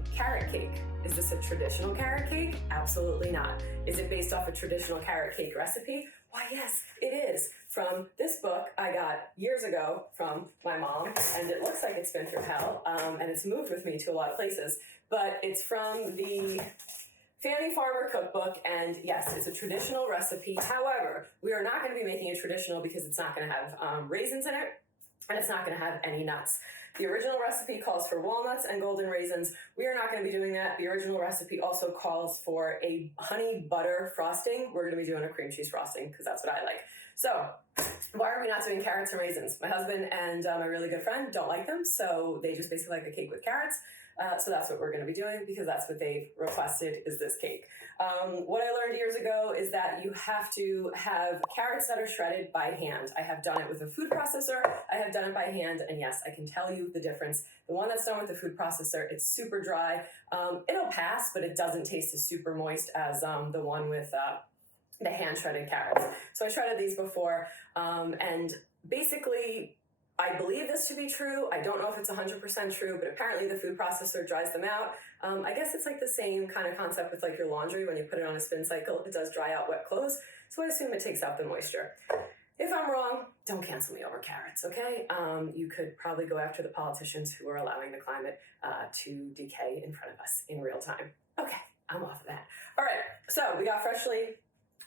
a carrot cake. Is this a traditional carrot cake? Absolutely not. Is it based off a traditional carrot cake recipe? Why, yes, it is. From this book I got years ago from my mom, and it looks like it's been through hell, and it's moved with me to a lot of places, but it's from the Fanny Farmer cookbook, and yes, it's a traditional recipe. However, we are not going to be making it traditional because it's not going to have raisins in it, and it's not going to have any nuts. The original recipe calls for walnuts and golden raisins. We are not going to be doing that. The original recipe also calls for a honey butter frosting. We're going to be doing a cream cheese frosting because that's what I like. So why are we not doing carrots and raisins? My husband and my really good friend don't like them, so they just basically like a cake with carrots. So that's what we're going to be doing because that's what they've requested is this cake. What I learned years ago is that you have to have carrots that are shredded by hand. I have done it with a food processor. I have done it by hand. And yes, I can tell you the difference. The one that's done with the food processor, it's super dry. It'll pass, but it doesn't taste as super moist as the one with the hand shredded carrots. So I shredded these before. And basically, I believe this to be true. I don't know if it's 100% true, but apparently the food processor dries them out. I guess it's like the same kind of concept with like your laundry. When you put it on a spin cycle, it does dry out wet clothes. So I assume it takes out the moisture. If I'm wrong, don't cancel me over carrots, okay? You could probably go after the politicians who are allowing the climate to decay in front of us in real time. Okay, I'm off of that. All right, so we got freshly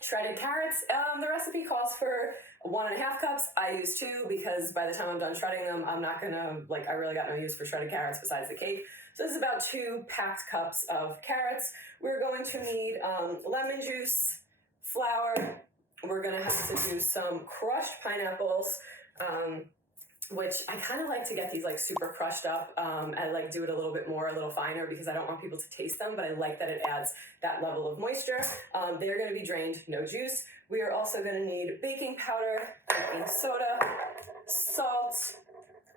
shredded carrots. The recipe calls for 1.5 cups. I use 2 because by the time I'm done shredding them, I'm not gonna, I really got no use for shredded carrots besides the cake. So this is about 2 packed cups of carrots. We're going to need lemon juice, flour. We're gonna have to do some crushed pineapples, which I kind of like to get these super crushed up. I do it a little bit more, a little finer because I don't want people to taste them, but I like that it adds that level of moisture. They're gonna be drained, no juice. We are also gonna need baking powder, baking soda, salt,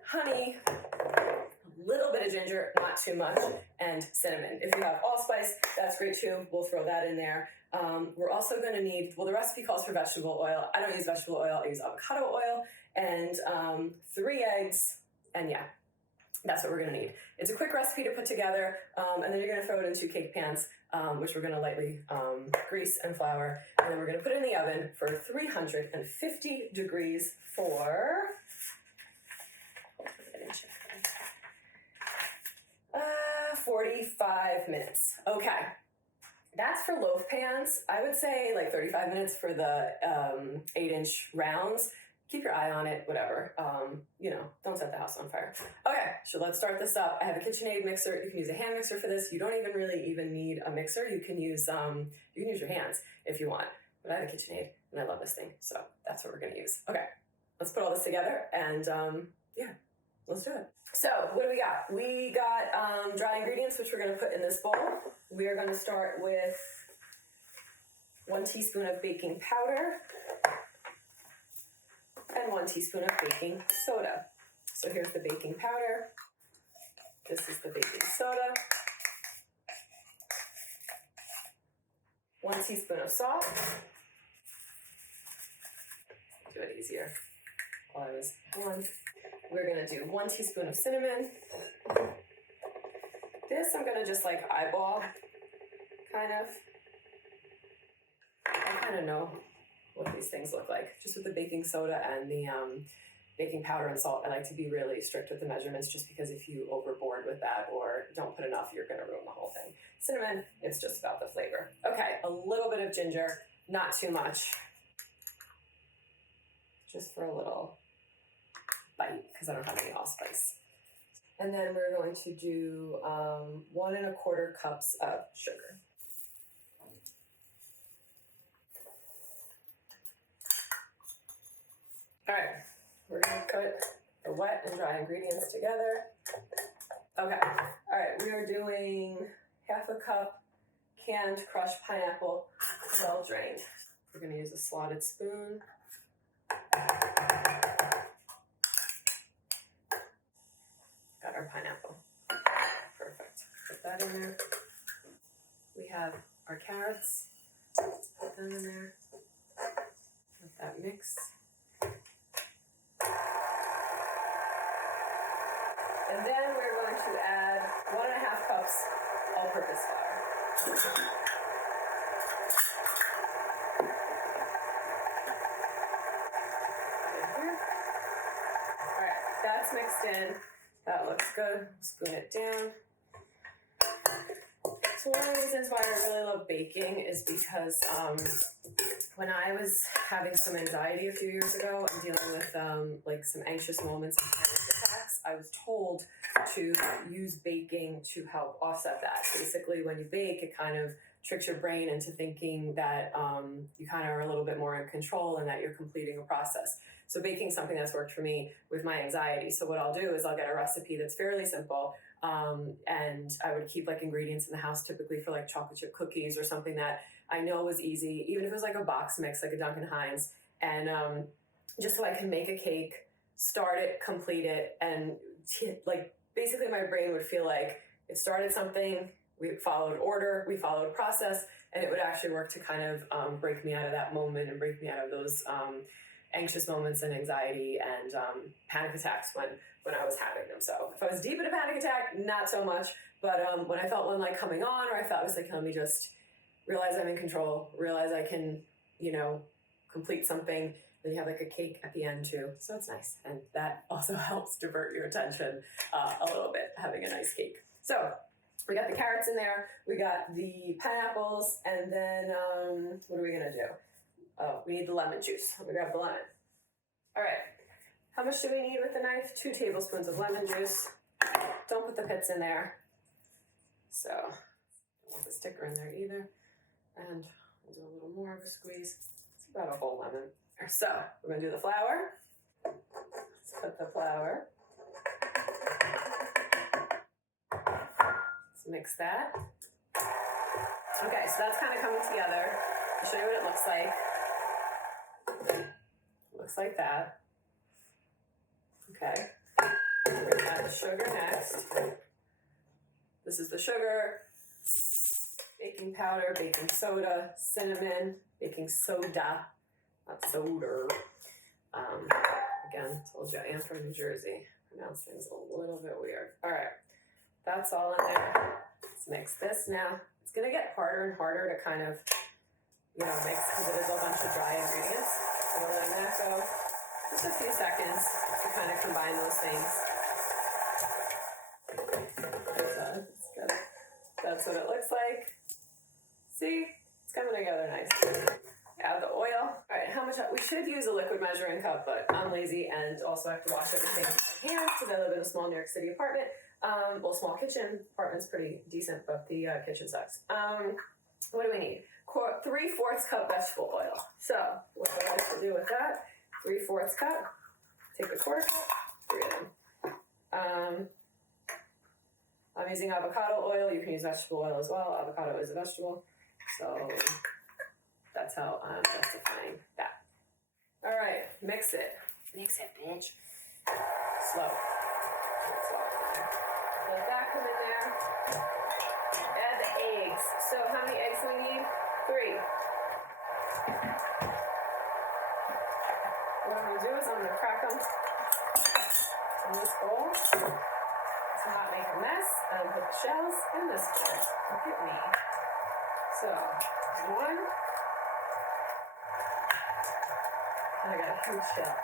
honey, a little bit of ginger, not too much, and cinnamon. If you have allspice, that's great too. We'll throw that in there. We're also gonna need, the recipe calls for vegetable oil. I don't use vegetable oil, I use avocado oil, and 3 eggs, and yeah, that's what we're gonna need. It's a quick recipe to put together, and then you're gonna throw it into cake pans, which we're gonna lightly grease and flour, and then we're gonna put it in the oven for 350 degrees for 45 minutes. Okay. That's for loaf pans. I would say 35 minutes for the 8-inch rounds. Keep your eye on it, whatever. Don't set the house on fire. Okay, so let's start this up. I have a KitchenAid mixer. You can use a hand mixer for this. You don't even need a mixer. You can use your hands if you want. But I have a KitchenAid and I love this thing, so that's what we're gonna use. Okay, let's put all this together and let's do it. So what do we got? We got dried ingredients, which we're gonna put in this bowl. We are gonna start with 1 teaspoon of baking powder and 1 teaspoon of baking soda. So here's the baking powder. This is the baking soda. 1 teaspoon of salt. Do it easier while I was on. We're gonna do 1 teaspoon of cinnamon. This I'm gonna just eyeball, kind of. I kind of know what these things look like. Just with the baking soda and the baking powder and salt, I like to be really strict with the measurements just because if you overboard with that or don't put enough, you're gonna ruin the whole thing. Cinnamon, it's just about the flavor. Okay, a little bit of ginger, not too much. Just for a little bite, because I don't have any allspice. And then we're going to do 1 1/4 cups of sugar. All right, we're gonna put the wet and dry ingredients together. Okay, all right, we are doing 1/2 cup canned crushed pineapple, well drained. We're gonna use a slotted spoon. Got our pineapple. Perfect. Put that in there. We have our carrots. Put them in there. Let that mix. And then we're going to add 1 1/2 cups all-purpose flour. Alright, that's mixed in. That looks good. Spoon it down. So one of the reasons why I really love baking is because when I was having some anxiety a few years ago and dealing with like some anxious moments and panic attacks, I was told to use baking to help offset that. So basically, when you bake, it kind of tricks your brain into thinking that you kind of are a little bit more in control and that you're completing a process. So baking is something that's worked for me with my anxiety. So what I'll do is I'll get a recipe that's fairly simple, and I would keep like ingredients in the house typically for like chocolate chip cookies or something that I know was easy, even if it was like a box mix, like a Duncan Hines, and just so I can make a cake, start it, complete it, and like basically my brain would feel like it started something, we followed order, we followed process, and it would actually work to kind of break me out of that moment and break me out of those anxious moments and anxiety and panic attacks when I was having them. So if I was deep in a panic attack, not so much, but when I felt one like coming on, or I felt it was like, let me just realize I'm in control, realize I can, complete something, then you have like a cake at the end too. So it's nice. And that also helps divert your attention a little bit, having a nice cake. So we got the carrots in there, we got the pineapples, and then what are we gonna do? Oh, we need the lemon juice. Let me grab the lemon. All right, how much do we need with the knife? 2 tablespoons of lemon juice. Don't put the pits in there. So, don't want the sticker in there either. And we'll do a little more of a squeeze. It's about a whole lemon. So, we're gonna do the flour. Let's put the flour. Let's mix that. Okay, so that's kind of coming together. I'll show you what it looks like. Looks like that. Okay. We're gonna add the sugar next. This is the sugar, baking powder, baking soda, cinnamon, baking soda, not soda. Again, told you I am from New Jersey. Pronounce things a little bit weird. All right, that's all in there. Let's mix this now. It's gonna get harder and harder to kind of, mix because it is a bunch of dry ingredients. So we'll let that go just a few seconds to kind of combine those things. That's good. That's what it looks like. See, it's coming together nice. Add the oil. All right, how much? We should use a liquid measuring cup, but I'm lazy and also have to wash everything by hand because I live in a small New York City apartment. Small kitchen. Apartment's pretty decent, but the kitchen sucks. What do we need? 3/4 cup vegetable oil. So what I like to do with that, 3/4 cup, take the 1/4 cup, 3 of them. I'm using avocado oil. You can use vegetable oil as well. Avocado is a vegetable. So that's how I'm justifying that. All right, mix it. Mix it, bitch. Slow. Let that come in there. Add the eggs. So how many eggs do we need? 3. What I'm going to do is I'm going to crack them in this bowl to not make a mess, and put the shells in this bowl. Look at me. So, 1. And I got a huge shell.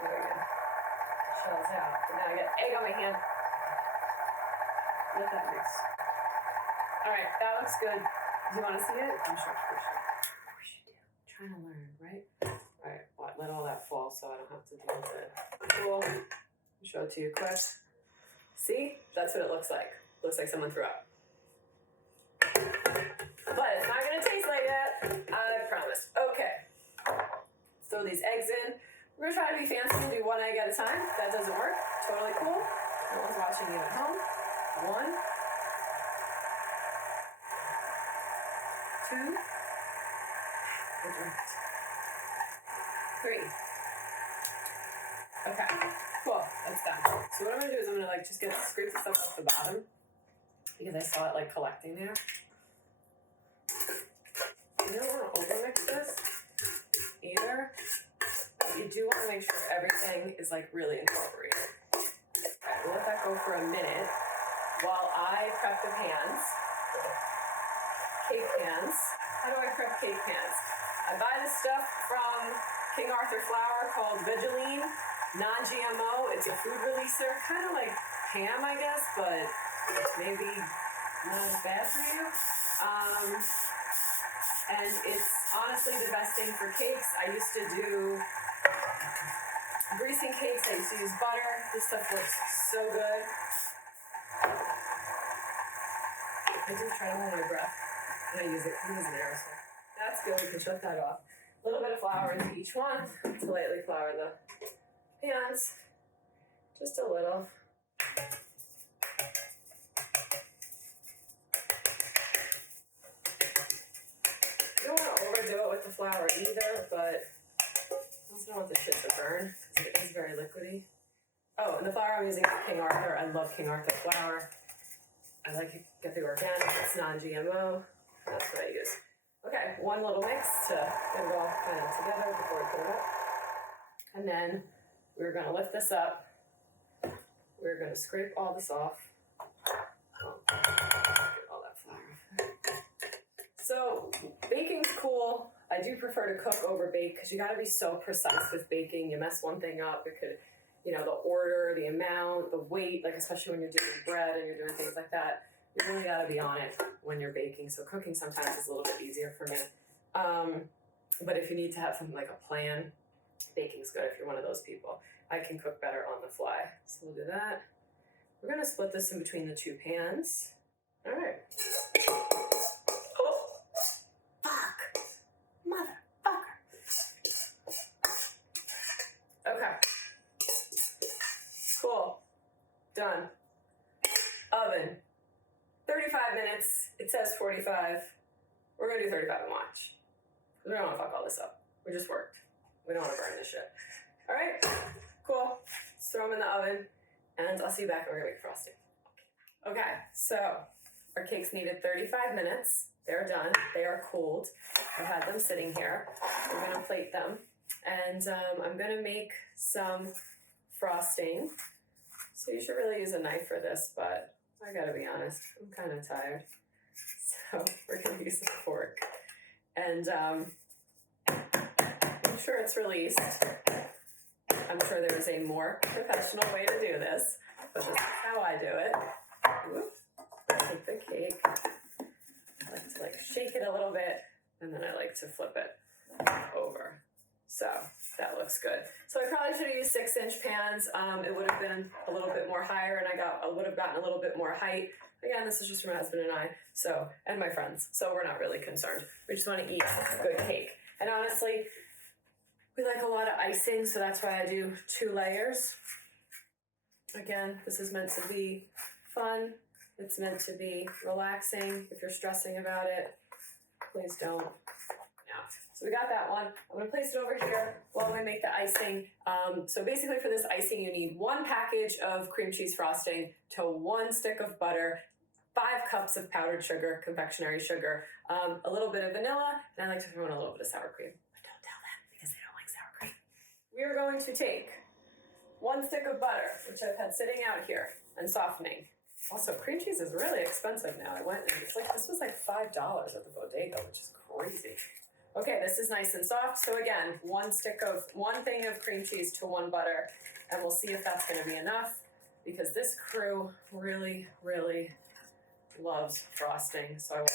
There we go. Shells out. And now I got egg on my hand. Let that mix. Alright, that looks good. Do you want to see it? I'm sure we should. We should do. Trying to learn, right? Alright, let all that fall so I don't have to deal with it. Cool. Show it to you quick. See? That's what it looks like. Looks like someone threw up. But it's not going to taste like that. I promise. Okay. Throw these eggs in. We're going to try to be fancy and do 1 egg at a time. If that doesn't work, totally cool. No one's watching you at home. 1. 2. 3. Okay, cool, that's done. So what I'm gonna do is I'm gonna just scrape the stuff off the bottom because I saw it collecting there. You don't wanna overmix this either. But you do wanna make sure everything is really incorporated. Okay. We'll let that go for a minute while I prep the pans. Cake pans. How do I prep cake pans? I buy this stuff from King Arthur flour called veggies, non-GMO. It's a food releaser, kind of like ham, I guess, but maybe not as bad for you. And it's honestly the best thing for cakes. I used to do greasing cakes. I used to use butter. This stuff works so good. I do try to hold my breath when I use it. It is an aerosol. That's good. We can shut that off. A little bit of flour into each one to lightly flour the pans. Just a little. You don't want to overdo it with the flour either, but I also don't want the shit to burn because it is very liquidy. Oh, and the flour I'm using is King Arthur. I love King Arthur flour. I like to get the organic. It's non-GMO. That's what I use. Okay, one little mix to get it all kind of together before we put it up. And then we're going to lift this up. We're going to scrape all this off. Get all that flour off. So baking's cool. I do prefer to cook over bake because you got to be so precise with baking. You mess one thing up, it could, the order, the amount, the weight, like especially when you're doing bread and you're doing things like that. You really got to be on it when you're baking. So cooking sometimes is a little bit easier for me. But if you need to have something like a plan, baking's good if you're one of those people. I can cook better on the fly. So we'll do that. We're going to split this in between the two pans. All right. Oh, fuck. Motherfucker. Okay. Cool. Done. Oven. 35 minutes. It says 45. We're going to do 35 and watch. We don't want to fuck all this up. We just worked. We don't want to burn this shit. All right. Cool. Let's throw them in the oven. And I'll see you back when we're going to make frosting. Okay. So our cakes needed 35 minutes. They're done. They are cooled. I had them sitting here. We're going to plate them. And I'm going to make some frosting. So you should really use a knife for this, but I gotta be honest, I'm kind of tired. So we're gonna use a fork. And I'm sure it's released. I'm sure there is a more professional way to do this, but this is how I do it. Whoop. I take the cake. I like to shake it a little bit, and then I like to flip it over. So that looks good. So I probably should have used 6-inch pans. It would have been a little bit more higher, and I would have gotten a little bit more height. Again, this is just for my husband and I, and my friends. So we're not really concerned. We just want to eat good cake. And honestly, we like a lot of icing, so that's why I do 2 layers. Again, this is meant to be fun. It's meant to be relaxing. If you're stressing about it, please don't. So we got that one. I'm going to place it over here while we make the icing. So basically for this icing, you need 1 package of cream cheese frosting to 1 stick of butter, 5 cups of powdered sugar, confectionery sugar, a little bit of vanilla, and I like to throw in a little bit of sour cream. But don't tell them because they don't like sour cream. We are going to take 1 stick of butter, which I've had sitting out here and softening. Also, cream cheese is really expensive now. I went and this was like $5 at the bodega, which is crazy. Okay, this is nice and soft. So again, 1 thing of cream cheese to 1 butter, and we'll see if that's going to be enough because this crew really, really loves frosting. So I want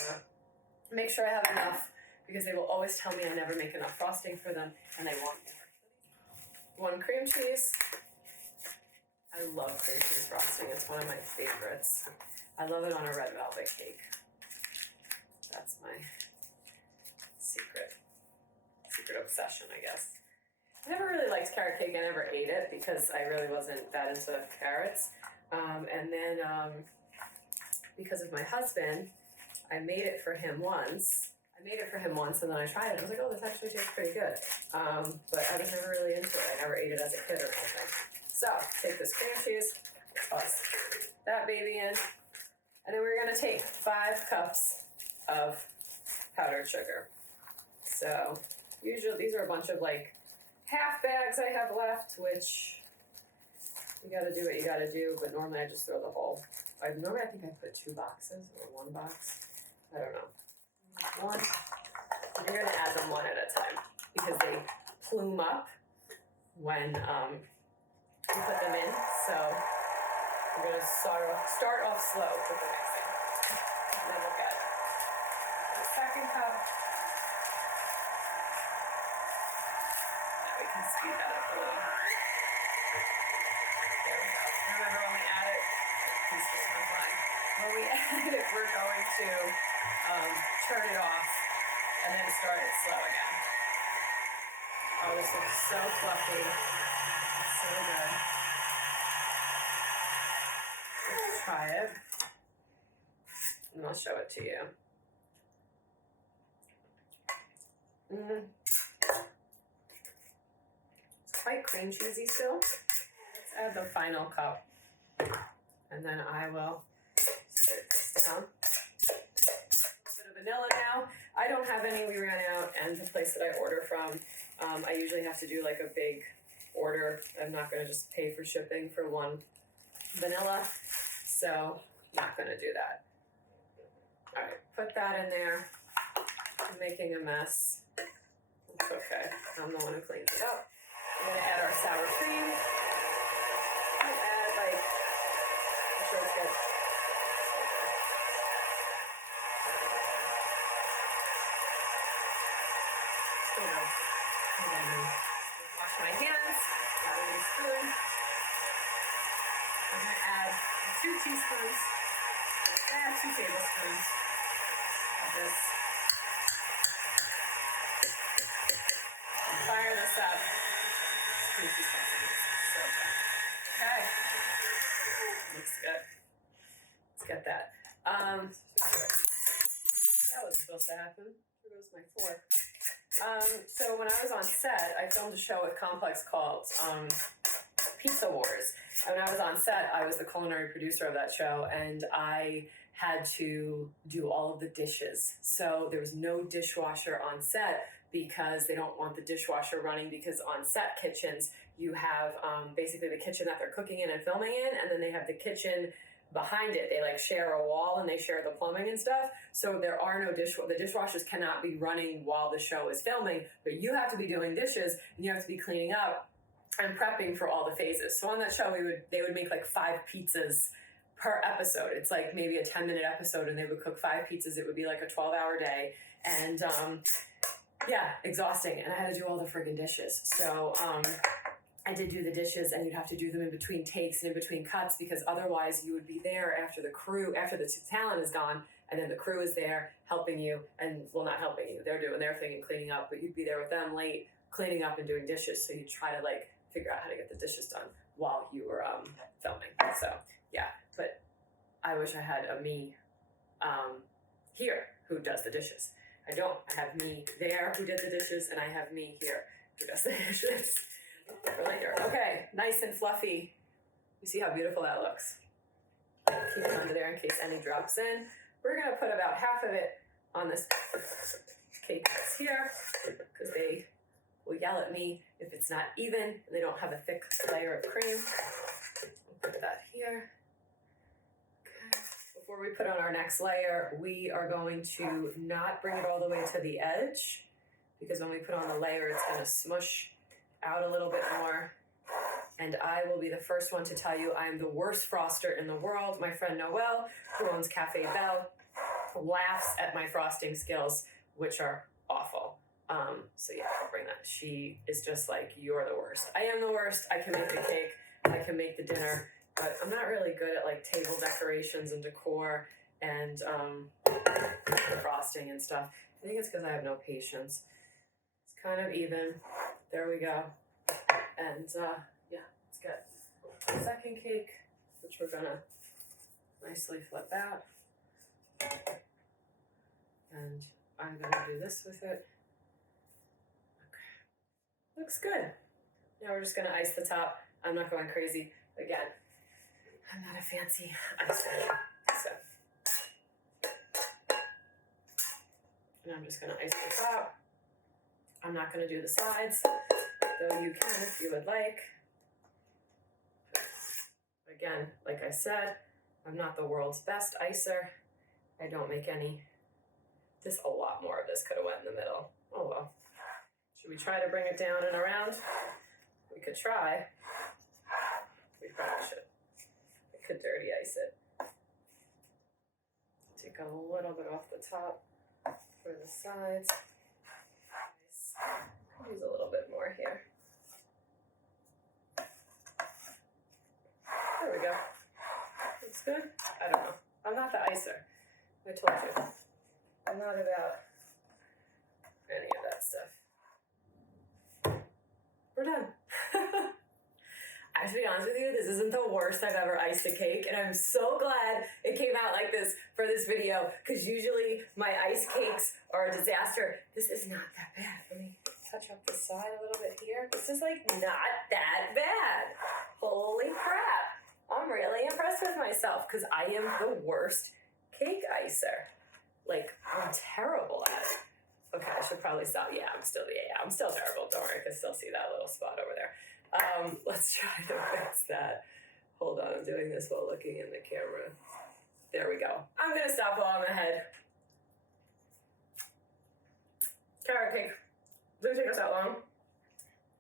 to make sure I have enough because they will always tell me I never make enough frosting for them, and they want more. 1 cream cheese. I love cream cheese frosting. It's one of my favorites. I love it on a red velvet cake. That's my secret obsession, I guess. I never really liked carrot cake. I never ate it because I really wasn't that into carrots. And then because of my husband, I made it for him once. And then I tried it. I was like, oh, this actually tastes pretty good. But I was never really into it. I never ate it as a kid or anything. So take this cream cheese, toss that baby in, and then we're gonna take 5 cups of powdered sugar. So usually these are a bunch of half bags I have left, which You gotta do what you gotta do, but normally I just throw the whole. I think I put 2 boxes or 1 box. I don't know. 1. You're gonna add them one at a time because they plume up when you put them in. So we're gonna start off slow with the mixing, and then we'll get the second cup. Now we can speed that up a little. There we go. Remember when we add it, piece this one fine. When we add it, we're going to turn it off and then start it slow again. Oh, this looks so fluffy. It's so good. Let's try it. And I'll show it to you. It's quite cream cheesy still. Let's add the final cup. And then I will stir this down. A bit of vanilla now. I don't have any, we ran out, and the place that I order from, I usually have to do like a big order. I'm not going to just pay for shipping for 1 vanilla, so not going to do that. All right, put that in there. I'm making a mess. It's okay. I'm the one who cleans it up. We're going to add our sour cream. I'll add like, I'm sure it's good. Wash my hands, got a new spoon. I'm going to add 2 teaspoons, 2 tablespoons of this. Fire this up. So good. Okay. Looks good. Let's get that. That was supposed to happen. Here goes my fork. So when I was on set, I filmed a show at Complex called Pizza Wars. And when I was on set, I was the culinary producer of that show, and I had to do all of the dishes. So there was no dishwasher on set because they don't want the dishwasher running, because on set kitchens, you have basically the kitchen that they're cooking in and filming in, and then they have the kitchen behind it. They like share a wall and they share the plumbing and stuff. So there are no the dishwashers cannot be running while the show is filming, but you have to be doing dishes and you have to be cleaning up and prepping for all the phases. So on that show, they would make like 5 pizzas per episode. It's like maybe a 10-minute episode, and they would cook 5 pizzas. It would be like a 12-hour day, and yeah, exhausting. And I had to do all the friggin' dishes. So I did do the dishes, and you'd have to do them in between takes and in between cuts, because otherwise you would be there after the talent is gone, and then the crew is there helping you, and well, not helping you, they're doing their thing and cleaning up, but you'd be there with them late cleaning up and doing dishes. So you try to like figure out how to get the dishes done while you were filming. So yeah, but I wish I had a me here who does the dishes. I don't. I have me there who did the dishes, and I have me here who does the dishes. For later. Okay, nice and fluffy. You see how beautiful that looks. Keep it under there in case any drops in. We're gonna put about half of it on this cake that's here, because they will yell at me if it's not even and they don't have a thick layer of cream. We'll put that here. Okay. Before we put on our next layer, we are going to not bring it all the way to the edge, because when we put on the layer, it's gonna smush out a little bit more. And I will be the first one to tell you I'm the worst froster in the world. My friend Noelle, who owns Cafe Belle, laughs at my frosting skills, which are awful. So yeah, I'll bring that. She is just like, you're the worst. I am the worst. I can make the cake, I can make the dinner, but I'm not really good at like table decorations and decor and frosting and stuff. I think it's because I have no patience. It's kind of even. There we go. And yeah, let's get the second cake, which we're gonna nicely flip out. And I'm gonna do this with it. Okay. Looks good. Now we're just gonna ice the top. I'm not going crazy. Again, I'm not a fancy icer. So, and I'm just gonna ice the top. I'm not going to do the sides, though you can if you would like. Again, like I said, I'm not the world's best icer. I don't make any. A lot more of this could have went in the middle. Oh well. Should we try to bring it down and around? We could try. We probably should. We could dirty ice it. Take a little bit off the top for the sides. Use a little bit more here. There we go. Looks good? I don't know. I'm not the icer. I told you. I'm not about any of that stuff. We're done. I have to be honest with you, this isn't the worst I've ever iced a cake, and I'm so glad it came out like this for this video, because usually my ice cakes are a disaster. This is not that bad. Let me touch up the side a little bit here. This is like not that bad. Holy crap. I'm really impressed with myself, because I am the worst cake icer. Like, I'm terrible at it. Okay, I should probably stop. I'm still terrible. Don't worry, I can still see that little spot over there. Let's try to fix that. Hold on, I'm doing this while looking in the camera. There we go. I'm gonna stop while I'm ahead. Carrot cake. Didn't take us that long.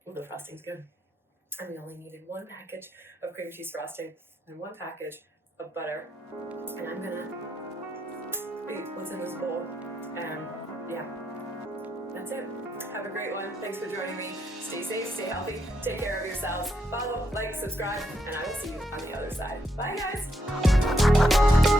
Oh, the frosting's good. And we only needed 1 package of cream cheese frosting and 1 package of butter. And I'm gonna eat what's in this bowl. And yeah, that's it. Have a great one. Thanks for joining me. Stay safe, stay healthy, take care of yourselves. Follow, like, subscribe, and I will see you on the other side. Bye, guys.